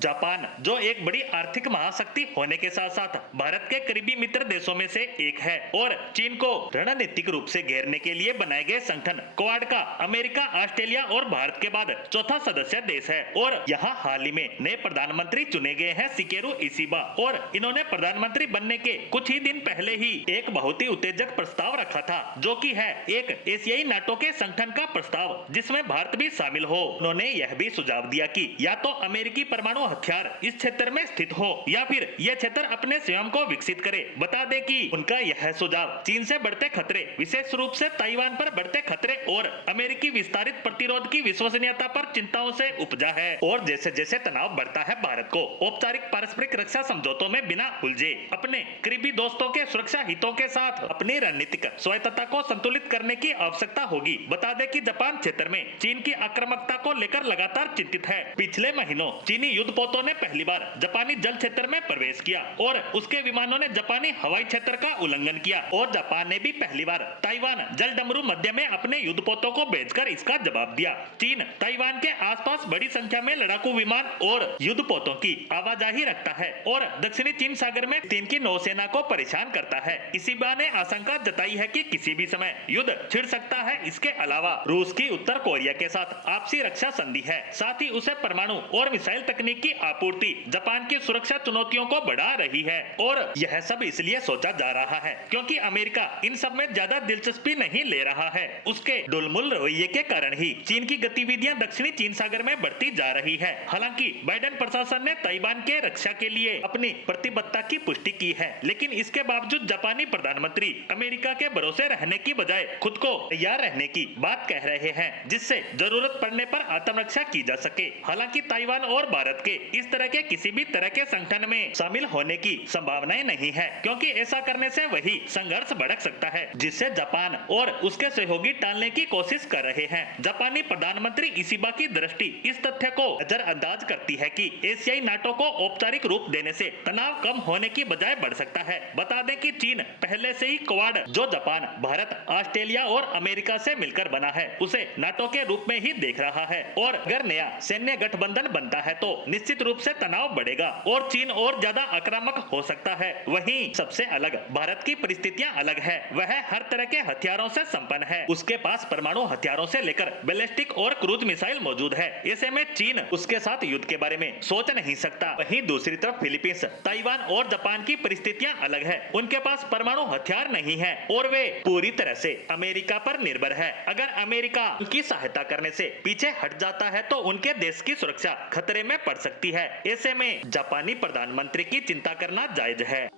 Japan, जो एक बड़ी आर्थिक महाशक्ति होने के साथ साथ भारत के करीबी मित्र देशों में से एक है और चीन को रणनीतिक रूप से घेरने के लिए बनाए गए संगठन क्वाड का अमेरिका, ऑस्ट्रेलिया और भारत के बाद चौथा सदस्य देश है। और यहाँ हाल ही में नए प्रधानमंत्री चुने गए हैं शिगेरू इशिबा, और इन्होंने प्रधानमंत्री बनने के कुछ ही दिन पहले ही एक बहुत ही उत्तेजक प्रस्ताव रखा था, जो कि है एक एशियाई नाटो के संगठन का प्रस्ताव, जिसमें भारत भी शामिल हो। उन्होंने यह भी सुझाव दिया कि या तो अमेरिकी परमाणु हथियार इस क्षेत्र में स्थित हो या फिर यह क्षेत्र अपने स्वयं को विकसित करे। बता दें कि उनका यह सुझाव चीन से बढ़ते खतरे, विशेष रूप से ताइवान पर बढ़ते खतरे और अमेरिकी विस्तारित प्रतिरोध की विश्वसनीयता पर चिंताओं से उपजा है। और जैसे जैसे तनाव बढ़ता है, भारत को औपचारिक पारस्परिक रक्षा समझौतों में बिना उलझे अपने करीबी दोस्तों के सुरक्षा हितों के साथ अपनी रणनीतिक स्वायत्तता को संतुलित करने की आवश्यकता होगी। बता दें कि जापान क्षेत्र में चीन की आक्रामकता को लेकर लगातार चिंतित है। पिछले महीनों चीनी युद्धपोतों ने पहली बार जापानी जल क्षेत्र में प्रवेश किया और उसके विमानों ने जापानी हवाई क्षेत्र का उल्लंघन किया, और जापान ने भी पहली बार ताइवान जल डमरू मध्य में अपने युद्धपोतों को भेजकर इसका जवाब दिया। चीन ताइवान के आसपास बड़ी संख्या में लड़ाकू विमान और युद्धपोतों की आवाजाही रखता है और दक्षिणी चीन सागर में चीन की नौसेना को परेशान करता है। इशिबा ने आशंका जताई है कि किसी भी समय युद्ध छिड़ सकता है। इसके अलावा रूस की उत्तर कोरिया के साथ आपसी रक्षा संधि है, साथ ही उसे परमाणु और मिसाइल तकनीक की आपूर्ति जापान की सुरक्षा चुनौतियों को बढ़ा रही है। और यह सब इसलिए सोचा जा रहा है क्योंकि अमेरिका इन सब में ज्यादा दिलचस्पी नहीं ले रहा है। उसके डुलमुल रवैये के कारण ही चीन की गतिविधियां दक्षिणी चीन सागर में बढ़ती जा रही है। हालांकि बाइडेन प्रशासन ने ताइवान के रक्षा के लिए अपनी प्रतिबद्धता की पुष्टि की है, लेकिन इसके बावजूद जापानी प्रधानमंत्री अमेरिका के भरोसे रहने की बजाय खुद को तैयार रहने की बात कह रहे हैं, जिससे जरूरत पड़ने पर आत्मरक्षा की जा सके। हालांकि ताइवान और भारत के इस तरह के किसी भी तरह के संगठन में शामिल होने की संभावनाएं नहीं है, क्योंकि ऐसा करने से वही संघर्ष भड़क सकता है, जिससे जापान और उसके सहयोगी टालने की कोशिश कर रहे हैं। जापानी प्रधानमंत्री इशिबा की दृष्टि इस तथ्य को नजरअंदाज करती है कि एशियाई नाटो को औपचारिक रूप देने से तनाव कम होने की बजाय बढ़ सकता है। बता दें कि चीन पहले से ही क्वाड, जो जापान, भारत, ऑस्ट्रेलिया और अमेरिका से मिलकर बना है, उसे नाटो के रूप में ही देख रहा है। और अगर नया सैन्य गठबंधन बनता है तो निश्चित रूप से तनाव बढ़ेगा और चीन और ज्यादा आक्रामक हो सकता है। वहीं सबसे अलग भारत की परिस्थितियां अलग है। वह हर तरह के हथियारों से संपन्न है। उसके पास परमाणु हथियारों से लेकर बैलिस्टिक और क्रूज मिसाइल मौजूद है। ऐसे में चीन उसके साथ युद्ध के बारे में सोच नहीं सकता। वहीं दूसरी तरफ फिलीपींस, ताइवान और जापान की परिस्थितियां अलग है। उनके पास परमाणु हथियार नहीं है और वे पूरी तरह से अमेरिका पर निर्भर है। अगर अमेरिका उनकी सहायता करने से पीछे हट जाता है तो उनके देश की सुरक्षा खतरे में पड़ सकती है। ऐसे में जापानी प्रधानमंत्री की चिंता करना जायज है।